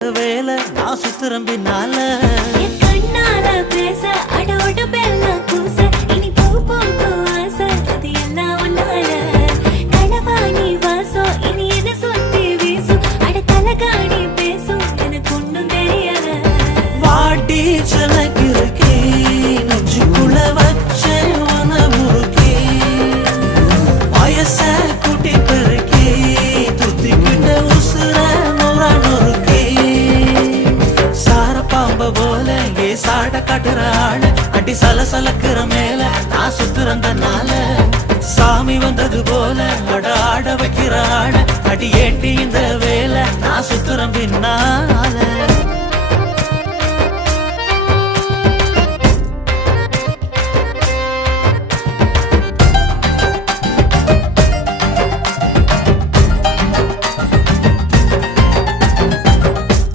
வேலை நான் சுத்துறேன் பின்னால கண்ணால பேச அடோட பெல்ல கூச இனி பூ பூக்கும் ஆசை அது எல்லாம் ஒன்னால களவாணி வாசம் இனி என்ன சுத்தி வீசும் அட தலகாணி பேசும் எனக்கு ஒன்றும் தெரியல வாட்டி செலக்கிருக்கே நெஞ்சுக்குள்ள வச்ச உனமுருக்கே வயச கூட்டி பெருக்கே துத்திக்கிட்ட உசுர நொறுக்கே சார பாம்ப போல ஏ சாட காட்டுற ஆள அடி சலசலக்கிற மேல நான் சுத்துறந்தனால சாமி வந்தது போல அட ஆட வைக்கிற ஆள அடி ஏண்டி இந்த வேலை நான் சுத்துறேன் பின்னா